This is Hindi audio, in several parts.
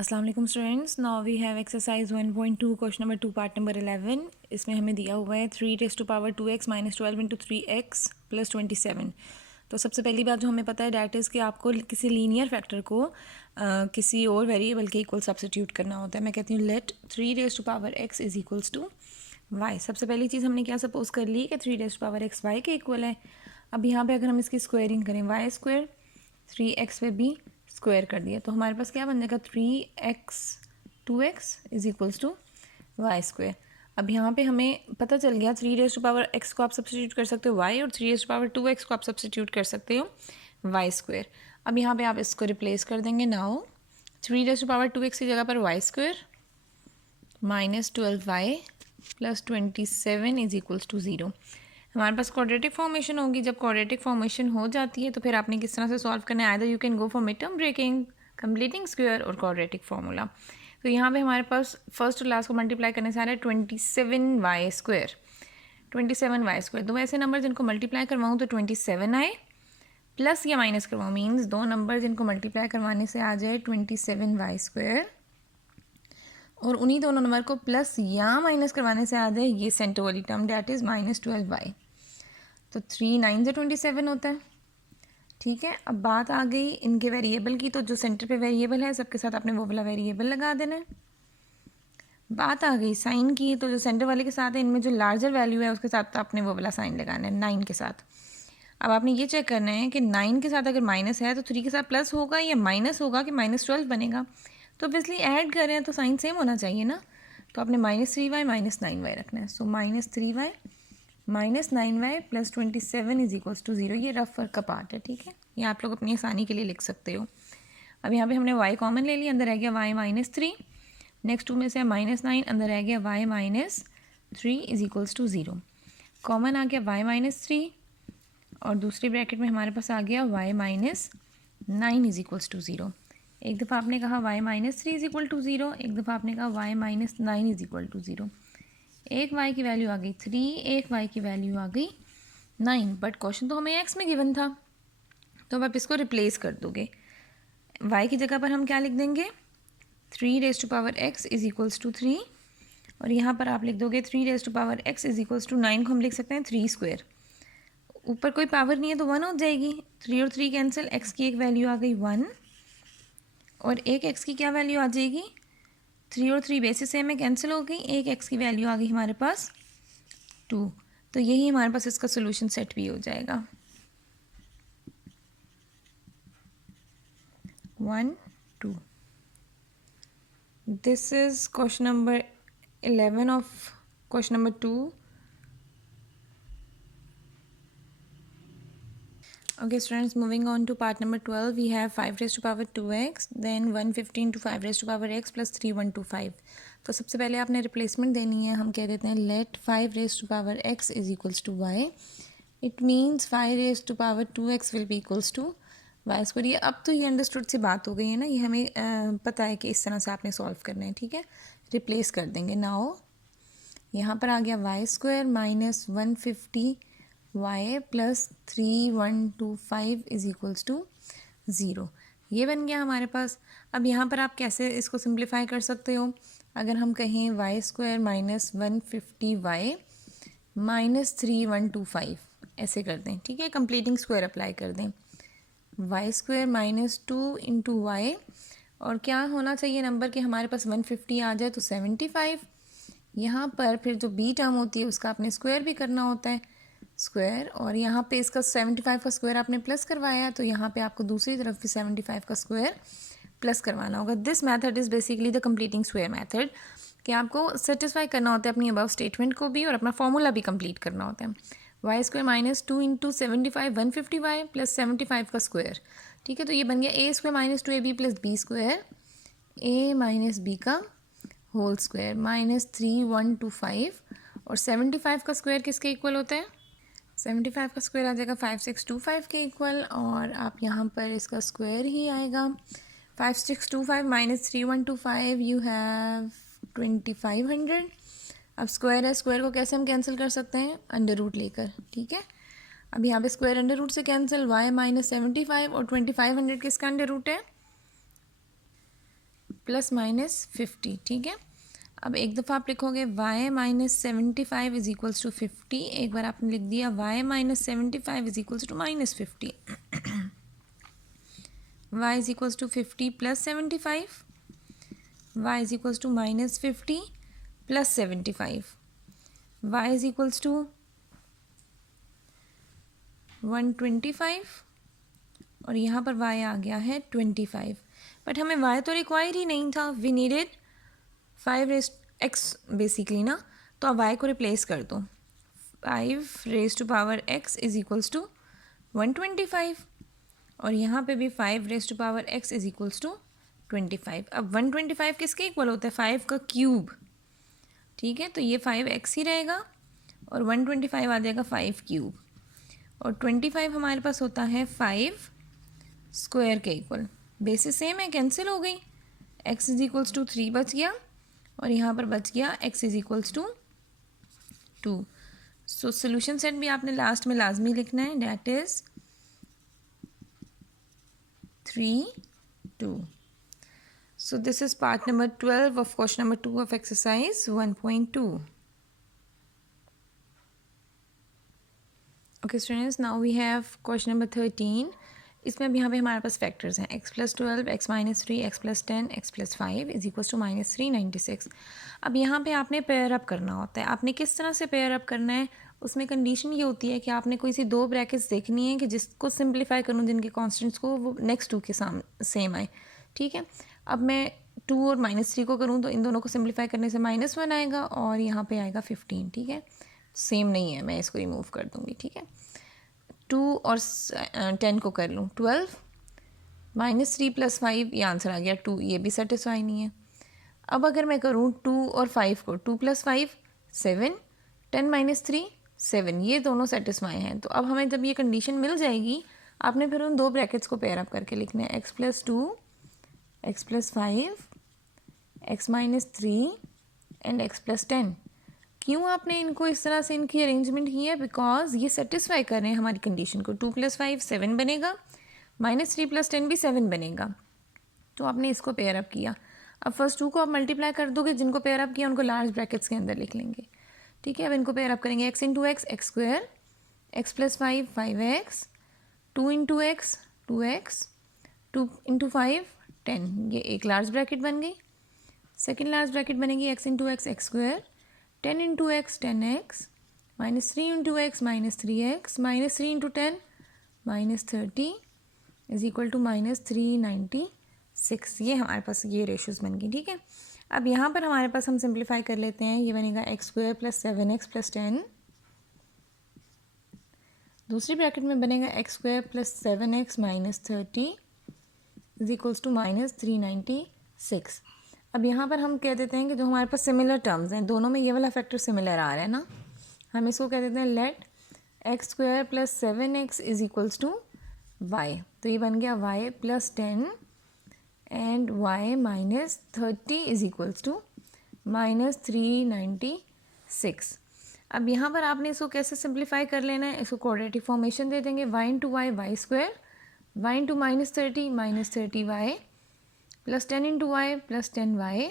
अस्सलाम वालेकुम students, now we have exercise 1.2 question number 2 part number 11। इसमें हमें दिया हुआ है 3 raise to power 2x minus 12 into 3x plus 27। तो सबसे पहली बात जो हमें पता है डैट इज़ कि आपको किसी लीनियर फैक्टर को किसी और वेरिएबल के इक्वल सब्स्टिट्यूट करना होता है। मैं कहती हूँ let 3 raise to power x is equals to y। सबसे पहली चीज़ हमने क्या सपोज कर ली कि 3 raise to power x y के इक्वल है। अब यहाँ पे अगर हम इसकी स्क्वायरिंग करें y स्क्वायर 3x पे भी स्क्वायर कर दिया तो हमारे पास क्या बन जाएगा 3x 2x is equals to y square. अब यहाँ पे हमें पता चल गया 3 रेज़ टू पावर x को आप सब्स्टिट्यूट कर सकते हो y और 3 रेज़ टू पावर 2x को आप सब्स्टिट्यूट कर सकते हो वाई स्क्वायर। अब यहाँ पे आप इसको रिप्लेस कर देंगे। Now 3 raise to power 2x की जगह पर y square minus 12y plus 27 is equals to 0। हमारे पास क्वाड्रेटिक फॉर्मेशन होगी। जब क्वाड्रेटिक फॉर्मेशन हो जाती है तो फिर आपने किस तरह से सॉल्व करना है, either you can go for mid term breaking, completing square और क्वाड्रेटिक फार्मूला। तो यहाँ पे हमारे पास फर्स्ट और लास्ट को मल्टीप्लाई करने से आ रहा है 27y स्क्वायर 27y स्क्वायर। दो ऐसे नंबर जिनको मल्टीप्लाई करवाऊँ तो 27 आए, प्लस या माइनस करवाऊँ मीन्स दो नंबर जिनको मल्टीप्लाई करवाने से आ जाए 27y स्क्वायर और उन्हीं दोनों नंबर को प्लस या माइनस करवाने से आ जाए ये सेंटर वाली term that is minus 12y। तो 3 9 से 27 होता है। ठीक है, अब बात आ गई इनके वेरिएबल की। तो जो सेंटर पे वेरिएबल है सबके साथ आपने वो वाला वेरिएबल लगा देना है। बात आ गई साइन की, तो जो सेंटर वाले के साथ है इनमें जो लार्जर वैल्यू है उसके साथ तो आपने वो वाला साइन लगाना है 9 के साथ। अब आपने ये चेक करना है कि 9 के साथ अगर माइनस है तो 3 के साथ प्लस होगा या माइनस होगा कि माइनस 12 बनेगा। तो ऑब्वियसली ऐड कर रहे हैं तो साइन सेम होना चाहिए ना। तो आपने माइनस 3y माइनस 9y रखना है। So minus 3y minus 9y plus 27 is equals to 0। ये रफ वर्क का पार्ट है। ठीक है, ये आप लोग अपनी आसानी के लिए लिख सकते हो। अब यहाँ पे हमने y कॉमन ले लिया, अंदर रह गया y माइनस 3, नेक्स्ट टू में से माइनस 9, अंदर रह गया y minus 3 is equals to 0। Common आ गया y माइनस 3 और दूसरी ब्रैकेट में हमारे पास आ गया y minus 9 is equals to 0। एक दफ़ा आपने कहा y minus 3 is equal to 0, एक दफ़ा आपने कहा y minus 9 is equal to 0। एक y की वैल्यू आ गई 3, एक y की वैल्यू आ गई 9, बट क्वेश्चन तो हमें x में गिवन था। तो अब आप इसको रिप्लेस कर दोगे। y की जगह पर हम क्या लिख देंगे 3 raise to power x is equals to 3 और यहाँ पर आप लिख दोगे 3 raise to power x is equals to 9 को हम लिख सकते हैं 3 स्क्वायर। ऊपर कोई पावर नहीं है तो 1 हो जाएगी। 3 और 3 कैंसिल, x की एक वैल्यू आ गई 1 और एक x की क्या वैल्यू आ जाएगी 3 और 3 बेसिस सेम में कैंसिल हो गई, एक x की वैल्यू आ गई हमारे पास 2। तो यही हमारे पास इसका सोल्यूशन सेट भी हो जाएगा 1 2। This is question number 11 of question number 2। Okay students, moving on to part number 12, we have 5 raised to power 2x, then 115 to 5 raised to power x plus 3125। तो सबसे पहले आपने रिप्लेसमेंट देनी है। हम कह देते हैं let 5 raised to power x is equals to y। It means 5 raised to power 2x will be equals to y square. ये अब तो ये अंडरस्टूड सी बात हो गई है ना, ये हमें पता है कि इस तरह से आपने सॉल्व करना है। ठीक है, रिप्लेस कर देंगे। नाउ यहाँ पर आ गया y square minus 150 y plus 3125 is equals to 0। ये बन गया हमारे पास। अब यहाँ पर आप कैसे इसको सिंप्लीफाई कर सकते हो, अगर हम कहें y square minus 150y minus 3125 ऐसे कर दें। ठीक है, कंप्लीटिंग स्क्वायर अप्लाई कर दें। y square minus 2 into y और क्या होना चाहिए नंबर के हमारे पास 150 आ जाए तो 75। यहाँ पर फिर जो b टर्म होती है उसका आपने स्क्वायर भी करना होता है स्क्वायर, और यहाँ पे इसका 75 का स्क्वायर आपने प्लस करवाया है तो यहाँ पे आपको दूसरी तरफ भी 75 का स्क्वायर प्लस करवाना होगा। This method is basically the completing square method, कि आपको सेटिस्फाई करना होता है अपनी अबव स्टेटमेंट को भी और अपना फॉर्मूला भी कंप्लीट करना होता है। Y square minus 2 into 75 150y plus 75 का स्क्वायर। ठीक है, तो ये बन गया a square minus 2ab plus b square a minus b का होल स्क्वायर माइनस 3125 और 75 का स्क्वायर किसके इक्वल होता है 75 का स्क्वायर आ जाएगा 5625 के इक्वल, और आप यहाँ पर इसका स्क्वायर ही आएगा 5625 माइनस 3125 यू हैव 2500। अब स्क्वायर है, स्क्वायर को कैसे हम कैंसिल कर सकते हैं अंडर रूट लेकर। ठीक है, अब यहाँ पे स्क्वायर अंडर रूट से कैंसिल, y माइनस 75 और 2500 किसका अंडर रूट है प्लस माइनस 50, ठीक है। अब एक दफ़ा आप लिखोगे y minus 75 is equals to 50, एक बार आपने लिख दिया y minus 75 is equals to minus 50, y is equals to 50 plus 75, y is equals to minus 50 plus 75, y is equals to 125 और यहाँ पर y आ गया है 25, बट हमें y तो रिक्वायर ही नहीं था, we needed 5 raise x basically ना, तो अब y को रिप्लेस कर दो। 5 raise to power x is equals to 125 और यहाँ पे भी 5 raise to power x is equals to 25। अब 125 किसके इक्वल होता है? 5 का क्यूब, ठीक है। तो ये 5x ही रहेगा और 125 आ जाएगा 5 क्यूब और 25 हमारे पास होता है 5 स्क्वायर के इक्वल। बेसिस सेम है, कैंसिल हो गई, x इज इक्वल्स टू 3 बच गया और यहाँ पर बच गया x is equals to 2। So solution set भी आपने लास्ट में लाजमी लिखना है, that is 3 2। So this is part number 12 of question number 2 of exercise 1.2। Okay students, now we have question number 13। इसमें भी यहाँ पे हमारे पास फैक्टर्स हैं x plus 12, x minus 3, x plus 10, x plus 5 is equal to minus 396। अब यहाँ पे आपने पेयर अप करना होता है। आपने किस तरह से पेयर अप करना है, उसमें कंडीशन ये होती है कि आपने कोई सी दो ब्रैकेट्स देखनी है कि जिसको सिंप्लीफाई करूँ, जिनके कॉन्स्टेंट्स को वो नेक्स्ट टू के सेम आए, ठीक है। अब मैं 2 और माइनस 3 को करूँ तो इन दोनों को सिंप्लीफाई करने से -1 आएगा और यहाँ पर आएगा 15, ठीक है। सेम नहीं है, मैं इसको रिमूव कर दूँगी, ठीक है। 2 और 10 को कर लूँ 12, माइनस 3 प्लस 5, ये आंसर आ गया 2, ये भी सेटिस्फाई नहीं है। अब अगर मैं करूँ 2 और 5 को, 2 प्लस 5 7, 10 माइनस 3 7, ये दोनों सेटिस्फाई हैं। तो अब हमें जब ये कंडीशन मिल जाएगी, आपने फिर उन दो ब्रैकेट्स को पेयर अप करके लिखना है, x plus 2, x plus 5, x minus 3 and x plus 10। क्यों आपने इनको इस तरह से इनकी अरेंजमेंट की है? बिकॉज ये सेटिस्फाई कर रहे हैं हमारी कंडीशन को। 2 प्लस 5 7 बनेगा, माइनस 3 प्लस 10 भी 7 बनेगा, तो आपने इसको पेयर अप किया। अब फर्स्ट 2 को आप मल्टीप्लाई कर दोगे, जिनको पेयर अप किया उनको लार्ज ब्रैकेट्स के अंदर लिख लेंगे, ठीक है। अब इनको पेयर अप करेंगे, x into x x square, x plus 5 5x, 2 into x 2x, 2 into 5 10, ये एक लार्ज ब्रैकेट बन गई। सेकेंड लार्ज ब्रैकेट बनेगी x into x x square, 10 into x 10x, minus 3 into x minus 3x, minus 3 into 10 minus 30 is equal to minus 396। ये हमारे पास ये रेशोज़ बन गई, ठीक है। अब यहाँ पर हमारे पास हम सिंप्लीफाई कर लेते हैं, ये बनेगा x square plus 7x plus 10, दूसरी ब्रैकेट में बनेगा x square plus 7x minus 30 is equals to minus 396। अब यहाँ पर हम कह देते हैं कि जो हमारे पास सिमिलर टर्म्स हैं, दोनों में ये वाला फैक्टर सिमिलर आ रहा है ना, हम इसको कह देते हैं let x square plus 7x is equals to y. तो ये बन गया y plus 10 and y minus 30 is equals to minus 396। अब यहाँ पर आपने इसको कैसे सिंप्लीफाई कर लेना है, इसको क्वाड्रेटिक फॉर्मेशन दे देंगे, y into y y square, y into minus 30 y plus 10 into y plus 10y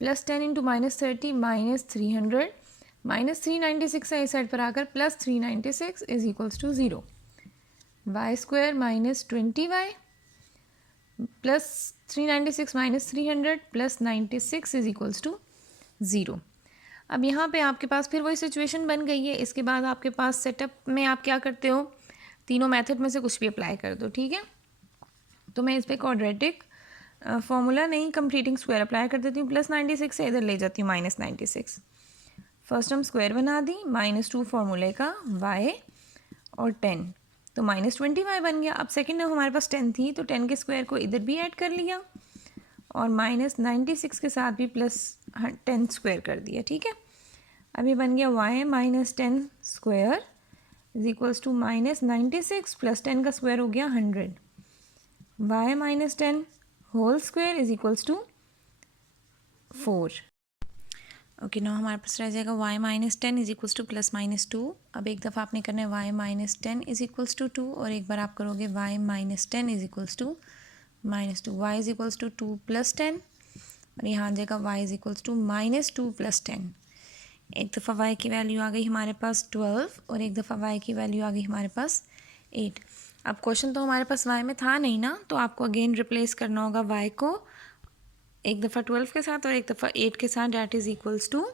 plus 10 into minus 30 minus 300 minus 396 है इस साइड पर आकर plus 396 is equals to 0, y square minus 20y plus 396 minus 300 plus 96 is equals to 0। अब यहाँ पे आपके पास फिर वही सिचुएशन बन गई है। इसके बाद आपके पास सेटअप में आप क्या करते हो, तीनों मेथड में से कुछ भी अप्लाई कर दो, ठीक है। तो मैं इस पर क्वाड्रेटिक फॉर्मूला नहीं, कंप्लीटिंग स्क्वायर अप्लाई कर देती हूँ, प्लस 96 से इधर ले जाती हूँ माइनस 96। फर्स्ट हम स्क्वायर बना दी, -2 फार्मूले का y और 10, तो -20y बन गया। अब सेकंड में हमारे पास 10 थी, तो 10 के स्क्वायर को इधर भी ऐड कर लिया और -96 के साथ भी प्लस 10 स्क्वायर कर दिया, ठीक है। अभी बन गया y minus 10 square is equals to -96 plus 10 का स्क्वायर हो गया 100, y minus 10 whole square is equals to 4। Okay, now हमारे पास रह जाएगा y minus 10 is equals to plus minus 2। अब एक दफ़ा आपने करना है y minus 10 is equals to 2 और एक बार आप करोगे y minus 10 is equals to -2, y is equals to 2 plus 10 और यहाँ आ जाएगा y इज इक्वल्स टू -2 + 10। एक दफ़ा y की वैल्यू आ गई हमारे पास 12 और एक दफ़ा y की वैल्यू आ गई हमारे पास 8। अब क्वेश्चन तो हमारे पास y में था नहीं ना, तो आपको अगेन रिप्लेस करना होगा y को एक दफ़ा 12 के साथ और एक दफ़ा 8 के साथ, that is equals to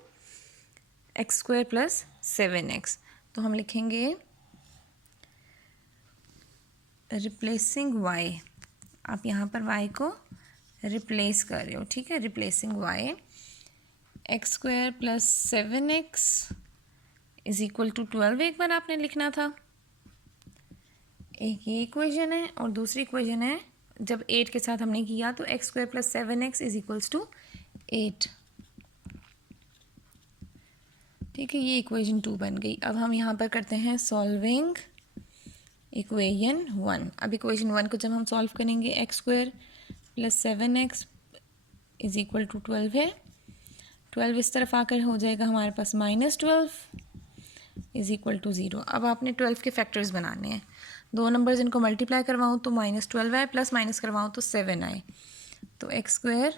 x² + 7x। तो हम लिखेंगे रिप्लेसिंग y, आप यहाँ पर y को रिप्लेस कर रहे हो, ठीक है, replacing y x² + 7x is equal to 12 एक बार आपने लिखना था। एक ये इक्वेशन है और दूसरी इक्वेशन है जब 8 के साथ हमने किया तो x² + 7x is equals to 8, ठीक है, ये इक्वेशन 2 बन गई। अब हम यहाँ पर करते हैं सॉल्विंग इक्वेशन 1। अब इक्वेशन 1 को जब हम सॉल्व करेंगे x² + 7x is equal to 12 है, 12 इस तरफ आकर हो जाएगा हमारे पास -12 इज इक्वल टू 0। अब आपने 12 के फैक्टर्स बनाने हैं, दो नंबर्स इनको मल्टीप्लाई करवाऊँ तो -12 आए, प्लस माइनस करवाऊँ तो 7 आए, तो x²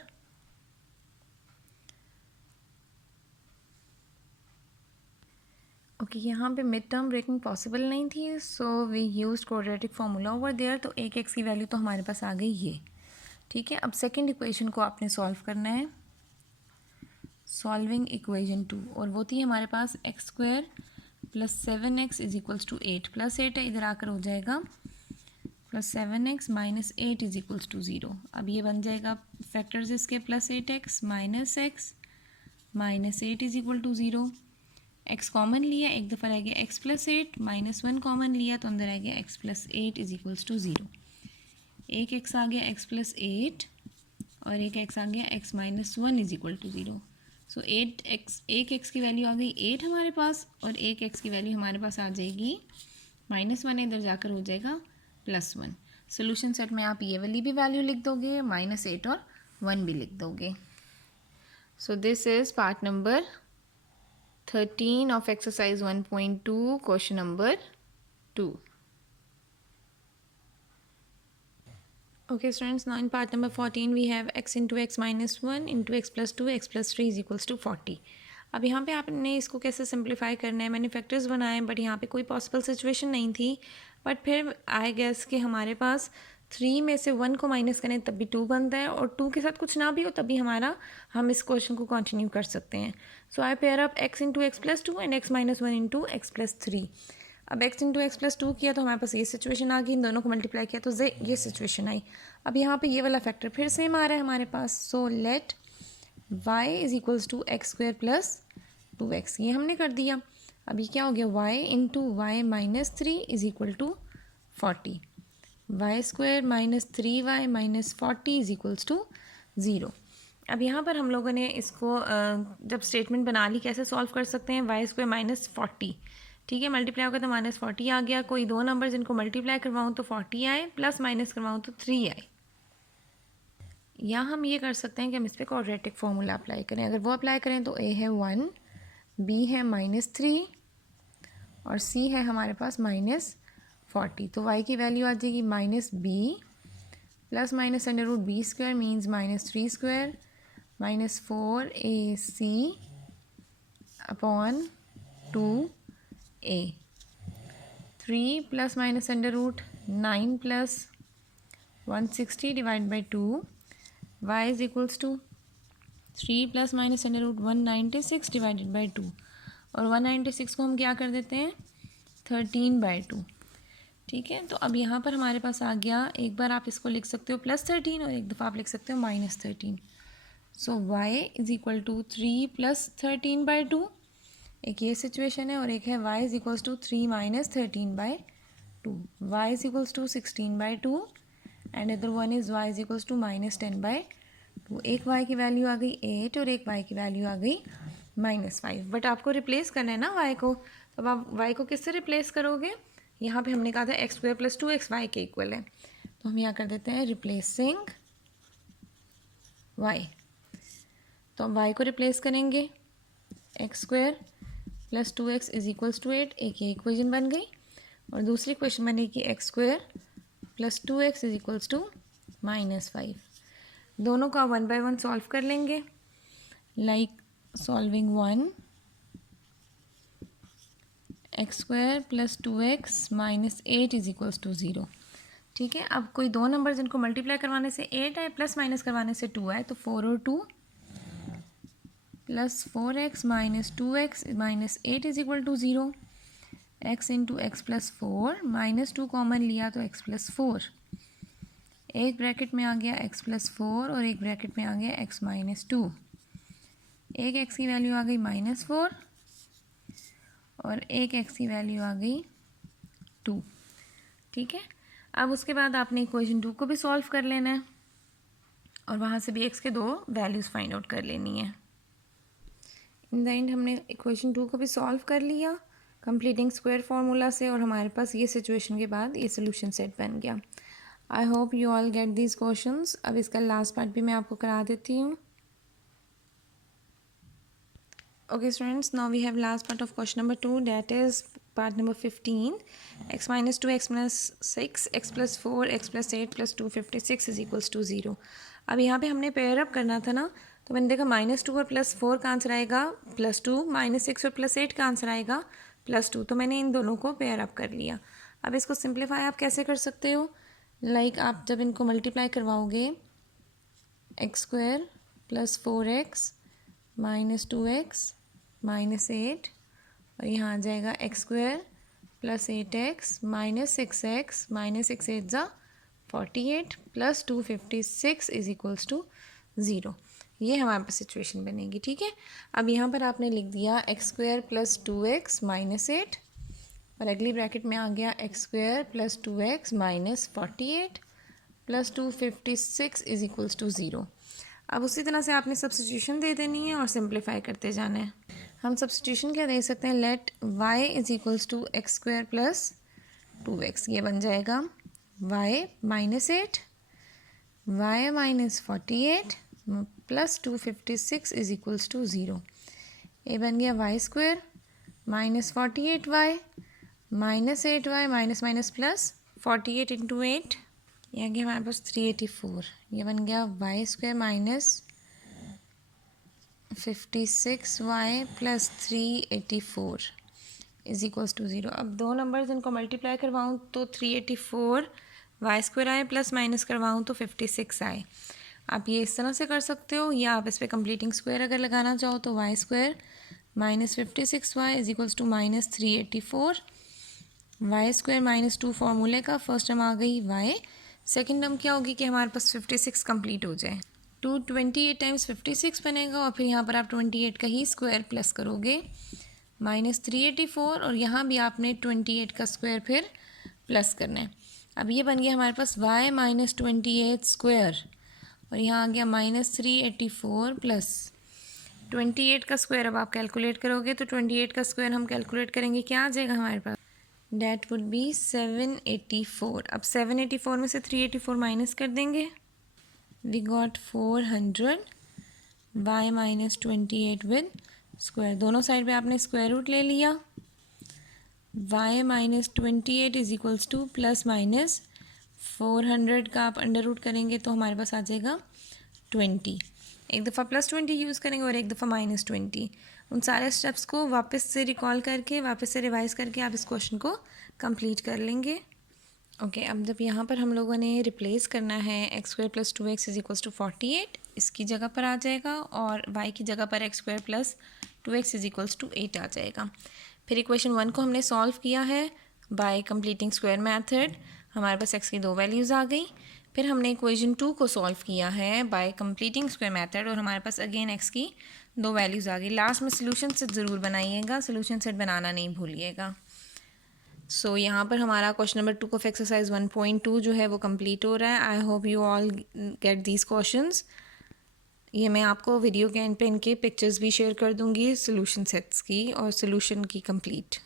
ओके यहाँ पे मिड टर्म ब्रेकिंग पॉसिबल नहीं थी, so we use quadratic formula over there, तो एक x की वैल्यू तो हमारे पास आ गई ये, ठीक है। अब सेकंड इक्वेशन को आपने सॉल्व करना है, सॉल्विंग इक्वेशन 2, और वो थी हमारे पास x² + 7x is equals to 8 + 8 है, इधर आकर हो जाएगा +7x - 8 इज इक्वल्स टू 0। अब ये बन जाएगा फैक्टर्स इसके +8x -x -8 is equal to 0। x common लिया, एक दफ़ा रह गया x + 8, -1 कॉमन लिया तो अंदर रह गया x + 8 इज इक्वल्स टू 0। एक x आ गया x + 8 और एक x आ गया x - 1 is equal to 0। So 8x, एक x की वैल्यू आ गई 8 हमारे पास और एक x की वैल्यू हमारे पास आ जाएगी -1, इधर जाकर हो जाएगा +1। सोल्यूशन सेट में आप ये वाली भी वैल्यू लिख दोगे, -8 और 1 भी लिख दोगे। So this is part number 13 of exercise 1.2 question number 2. Okay students, now in part number 14 we have x into x minus 1 into x plus 2 x plus 3 is equals to 40. अब यहाँ पे आपने इसको कैसे सिंप्लीफाई करना है, मैंने फैक्टर्स बनाए बट यहाँ पे कोई पॉसिबल सिचुएशन नहीं थी, बट फिर आई गेस कि हमारे पास 3 में से 1 को माइनस करें तब भी 2 बनता है और 2 के साथ कुछ ना भी हो तभी हम इस क्वेश्चन को कंटिन्यू कर सकते हैं। So I pair up x into x plus 2 and x minus 1 into x plus 3। अब x इंटू एक्स प्लस 2 किया तो हमारे पास ये सिचुएशन आ गई, इन दोनों को मल्टीप्लाई किया तो ये सिचुएशन आई। अब यहाँ पे ये वाला फैक्टर फिर सेम आ रहा है हमारे पास, so let y is equals to x² plus 2x, ये हमने कर दिया। अभी क्या हो गया, y into y minus 3 is equal to 40, y² - 3y - 40 is equals to 0। अब यहाँ पर हम लोगों ने इसको जब स्टेटमेंट बना ली कैसे सॉल्व कर सकते हैं, y² - 40, ठीक है, मल्टीप्लाई होगा तो -40 आ गया। कोई दो नंबर जिनको मल्टीप्लाई करवाऊँ तो 40 आए, प्लस माइनस करवाऊँ तो 3 आए। या हम ये कर सकते हैं कि हम इस पर क्वाड्रेटिक फार्मूला अप्लाई करें। अगर वो अप्लाई करें तो a है 1, b है -3 और c है हमारे पास -40, तो y की वैल्यू आ जाएगी -b plus minus √b² means -3² -4ac upon 2a, 3 plus minus √9 plus 160 divide by 2, y is equals to 3 plus minus √196 divided by 2, और 196 को हम क्या कर देते हैं 13/2, ठीक है। तो अब यहाँ पर हमारे पास आ गया, एक बार आप इसको लिख सकते हो +13 और एक दफ़ा आप लिख सकते हो -13। So y is equal to 3 plus 13/2, एक ये सिचुएशन है, और एक है y is equals to 3 minus 13/2, y is equals to 16/2 and other one is y is equals to -10/2। एक y की वैल्यू आ गई 8 और एक y की वैल्यू आ गई -5, बट आपको रिप्लेस करना है ना y को, तो आप y को किससे रिप्लेस करोगे, यहाँ पे हमने कहा था x² + 2x y के इक्वल है, तो हम यहाँ कर देते हैं रिप्लेसिंग y। तो हम y को रिप्लेस करेंगे, x² + 2x is equals to 8, एक ये इक्वेशन बन गई, और दूसरी इक्वेशन बनेगी x² + 2x is equals to -5। दोनों का 1 by 1 सॉल्व कर लेंगे, like solving 1 x square plus 2x minus 8 is equals to 0। ठीक है, अब कोई दो नंबर जिनको मल्टीप्लाई करवाने से 8 आए प्लस माइनस करवाने से 2 आए, तो 4 और 2 plus 4x minus 2x minus 8 is equal to 0। x into x plus 4 minus 2 common लिया तो x प्लस 4, एक ब्रैकेट में आ गया x प्लस 4 और एक ब्रैकेट में आ गया x माइनस 2। एक x की वैल्यू आ गई -4 और एक x की वैल्यू आ गई 2। ठीक है, अब उसके बाद आपने इक्वेशन 2 को भी सॉल्व कर लेना है और वहाँ से भी x के दो वैल्यूज़ फाइंड आउट कर लेनी है। इन द एंड हमने इक्वेशन 2 को भी सॉल्व कर लिया कंप्लीटिंग स्क्वायर फार्मूला से, और हमारे पास ये सिचुएशन के बाद ये सोल्यूशन सेट बन गया। I hope you all get these questions. अब इसका लास्ट पार्ट भी मैं आपको करा देती हूँ। Okay students, now we have last part of question number 2, that is part number 15. X minus 2 x minus 6 x plus 4 x plus 8 plus 256 is equals to 0। अब यहाँ पे हमने पेयर अप करना था ना, तो मैंने देखा -2 और +4 का आंसर आएगा +2, -6 और +8 का आंसर आएगा +2, तो मैंने इन दोनों को पेयर अप कर लिया। अब इसको सिंप्लीफाई आप कैसे कर सकते हो, लाइक आप जब इनको मल्टीप्लाई करवाओगे x square plus 4x minus 2x minus 8 और यहाँ आ जाएगा x square plus 8x minus 6x minus 6 8 ज़ा 48 प्लस 256 इज इक्वल्स टू 0। ये हमारे पास सिचुएशन बनेगी। ठीक है, अब यहाँ पर आपने लिख दिया x square plus 2x minus 8 और अगली ब्रैकेट में आ गया x square plus 2x minus 48 plus 256 is equals to 0। अब उसी तरह से आपने सब्स्टिट्यूशन दे देनी है और सिंप्लीफाई करते जाना है। हम सब्स्टिट्यूशन क्या दे सकते हैं, let y is equals to x square plus 2x, ये बन जाएगा y minus 8 y minus 48 plus 256 is equals to 0। ये बन गया y square minus 48y minus 8y minus minus plus 48 into 8, ये आ गया हमारे पास 384। ये बन गया y square minus 56y plus 384 is equals to 0। अब दो नंबर्स इनको मल्टीप्लाई करवाऊँ तो 384 वाई स्क्वायर आए, प्लस माइनस करवाऊँ तो 56 आए। आप ये इस तरह से कर सकते हो, या आप इस पर कंप्लीटिंग स्क्वायर अगर लगाना चाहो तो y square minus 56y is equals to minus 384। Y square minus 2 फार्मूले का फर्स्ट टर्म आ गई y, सेकेंड टर्म क्या होगी कि हमारे पास 56 कंप्लीट हो जाए, 228 टाइम्स 56 बनेगा और फिर यहाँ पर आप 28 का ही स्क्वायर प्लस करोगे माइनस 384 और यहाँ भी आपने 28 का स्क्वायर फिर प्लस करना है। अब ये बन गया हमारे पास y माइनस 28 स्क्वायर और यहाँ आ गया माइनस 384 प्लस 28 का स्क्वायर। अब आप कैलकुलेट करोगे तो 28 का स्क्वायर हम कैलकुलेट करेंगे, क्या आ जाएगा हमारे पास, डैट वुड बी 784। अब 784 में से 384 माइनस कर देंगे, we got 400 y minus 28 with square. दोनों साइड पे आपने स्क्वायर रूट ले लिया, y minus 28 is equals to plus minus 400 का आप अंडर रूट करेंगे तो हमारे पास आ जाएगा 20। एक दफ़ा प्लस 20 यूज़ करेंगे और एक दफ़ा माइनस 20। उन सारे स्टेप्स को वापस से रिकॉल करके वापस से रिवाइज करके आप इस क्वेश्चन को कंप्लीट कर लेंगे। ओके, अब जब यहाँ पर हम लोगों ने रिप्लेस करना है x square plus 2x is equals to 48, इसकी जगह पर आ जाएगा और y की जगह पर x square plus 2x is equals to 8 आ जाएगा। फिर इक्वेशन 1 को हमने सॉल्व किया है बाय कंप्लीटिंग स्क्वायर मेथड, हमारे पास x की दो वैल्यूज़ आ गई। फिर हमने इक्वेशन 2 को सॉल्व किया है बाय कंप्लीटिंग स्क्वायर मेथड और हमारे पास अगेन x की दो वैल्यूज़ आ गई। लास्ट में सोल्यूशन सेट ज़रूर बनाइएगा, सोल्यूशन सेट बनाना नहीं भूलिएगा। सो यहाँ पर हमारा क्वेश्चन नंबर 2 ऑफ एक्सरसाइज 1.2 जो है वो कंप्लीट हो रहा है। I hope you all get these questions. ये मैं आपको वीडियो के एंड पे इनके पिक्चर्स भी शेयर कर दूँगी सोल्यूशन सेट्स की और सोल्यूशन की कंप्लीट।